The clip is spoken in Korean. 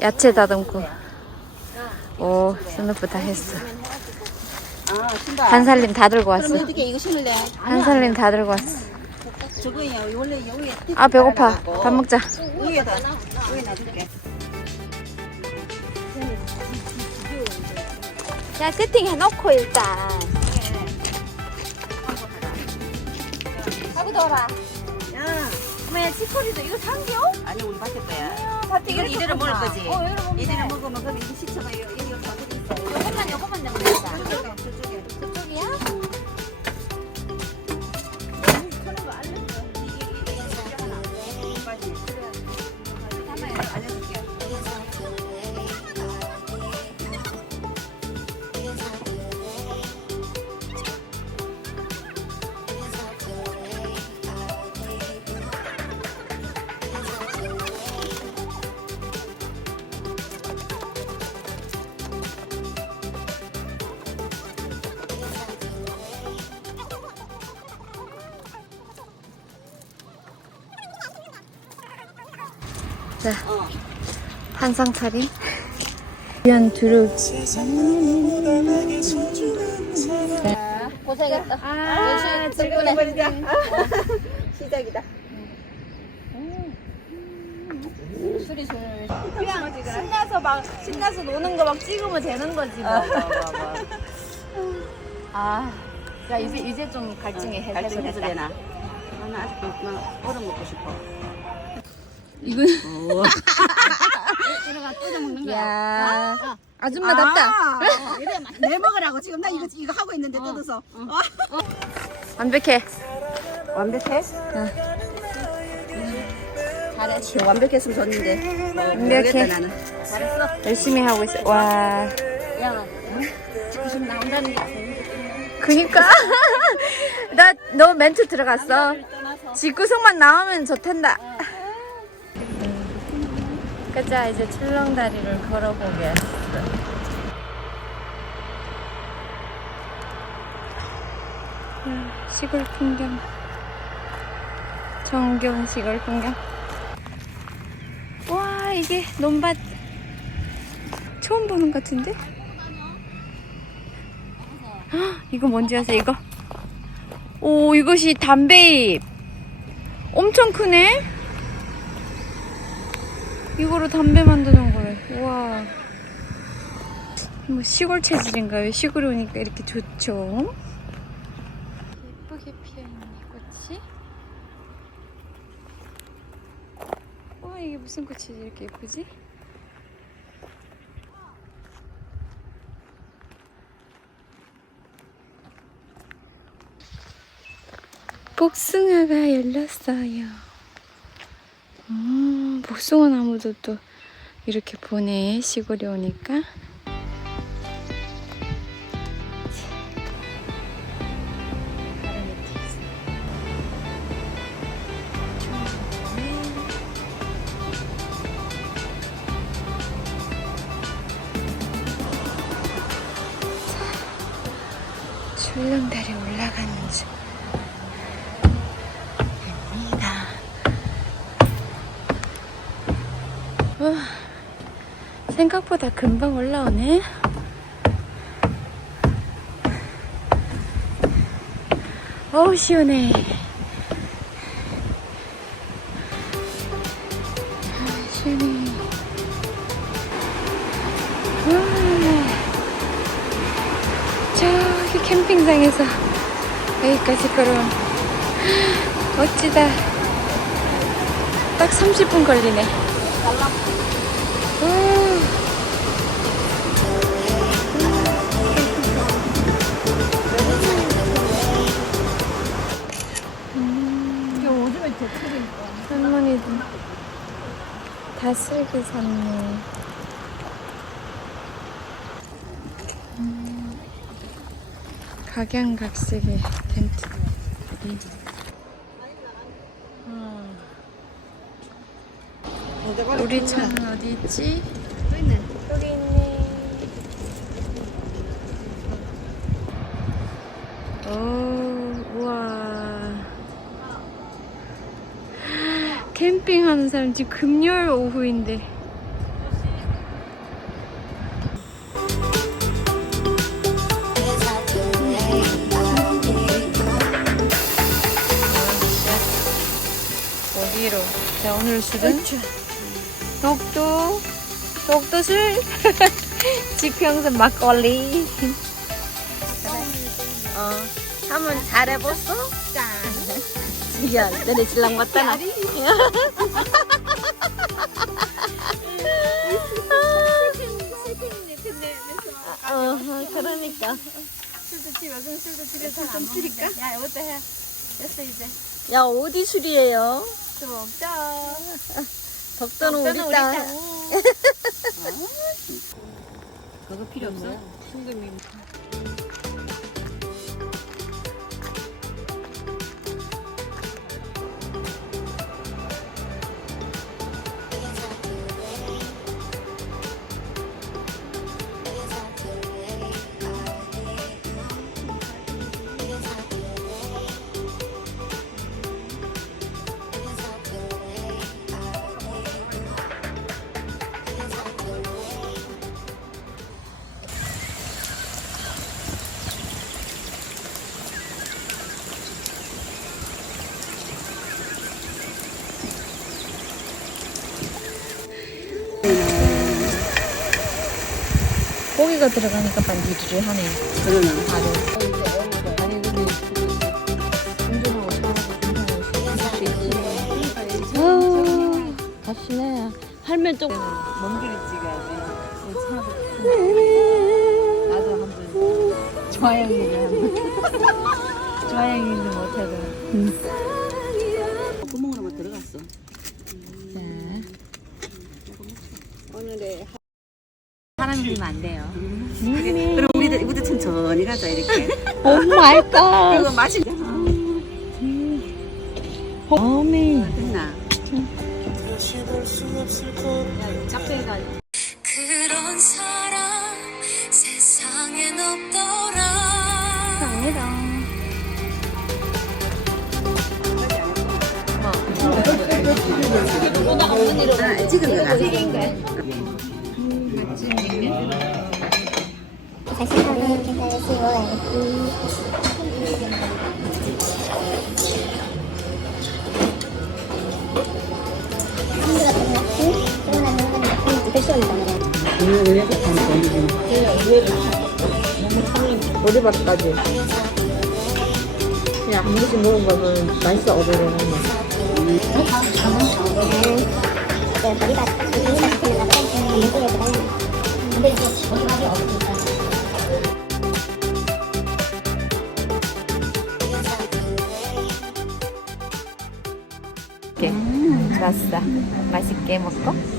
야채 다듬고. 오, 스누프 다 했어. 아, 신발. 한살림 다 들고 왔어. 그럼 어떻게 이거 신을래? 한 살림 다 들고 왔어. 저거야. 원래 여기에 아, 배고파. 밥 먹자. 위에다 위에 놔둘게. 야, 세팅 해놓고 일단. 하고 돌아. 야. 어머야, 치코리도 이거 산겨? 아니 우리 밭에 거야. 밭에 이거 이대로 먹을 거지? 어, 이대로 먹으면 시쳐가 여 자, 한상 차림. 위안 두릅. 고생했다. 아, 즐거운 버리자. 시작이다. 술이 술. 그냥 신나서 막 신나서 노는 거 막 찍으면 되는 거지 뭐. 아, 야 이제 이제 좀 갈증이 해소되나? 나는 아직도 나 얼음 먹고 싶어. 이거 들어가 뜯어 먹는 야 아줌마 답다. 아, 이래 내 먹으라고 지금 나 이거 이거 하고 있는데 뜯어서. 완벽해. 완벽해? 잘했어. 완벽했으면 좋는데. 완벽해. 모르겠다, 나는. 잘했어. 열심히 하고 있어. 와. 야, 지금 나온다는 게 그니까 나 너 멘트 들어갔어. 떠나서 집구석만 나오면 좋단다. 가자 이제 출렁다리를 걸어보겠어. 음, 시골 풍경. 정겨운 시골 풍경. 와 이게 논밭 처음 보는 것 같은데? 헉, 이거 뭔지 아세요 이거? 오 이것이 담배잎 엄청 크네 이거로 담배 만드는 거래 우와 뭐 시골 체질인가요? 시골에 오니까 이렇게 좋죠 예쁘게 피어있네 꽃이 와 이게 무슨 꽃이지 이렇게 예쁘지? 복숭아가 열렸어요. 음, 복숭아 나무도 또 이렇게 보네, 시골에 오니까. 출렁다 우와, 생각보다 금방 올라오네. 어우, 시원해. 아, 시원해. 우와, 저기 캠핑장에서 여기까지 걸어온 멋지다. 딱 30분 걸리네. 우. 음. 할머니도 다 쓸게 샀네. 음. 각양각색의 텐트. 음. 우리 차는 어디 있지? 여기 있네. 어, 우와. 캠핑하는 사람 지금 금요일 오후인데. 어디로? 자, 오늘 술은? 그렇죠. 독도, 독도 술, 지평선 막걸리. 어, 한번 잘해봤어? 짠. 야, 너네 신랑 맞다나? 어, 그러니까. 술도 집 요즘 술도 집에서 좀 줄일까? 야 이것도 해. 됐어 이제. 야, 어디 술이에요? 좀 먹자. 덕도는 우리 딸. 딸. 그거 필요 없어? 순금이. 고기가 들어가니까 반디디를 하네. 그러나. 바로. 다시네. 할면 좀. 멍들이 찍어야지. 나도 한번 좋아영이를 한번. 좋아영이를 못하고. 구멍으로 막 들어갔어. 자, 오늘의 사람 그리면 안 돼요. 그럼 우리도 우리도 천천히 가자 이렇게. 오 마이 갓. 그리고 마시 어메. 됐나? 짝배가 그런 사람 세상엔 없더라 아, 찍은 거 다. 머리밥까지. 그냥 한 개씩 먹어보면 맛있어 어디로 이렇게 좋 았어. 맛있게 먹고 짠.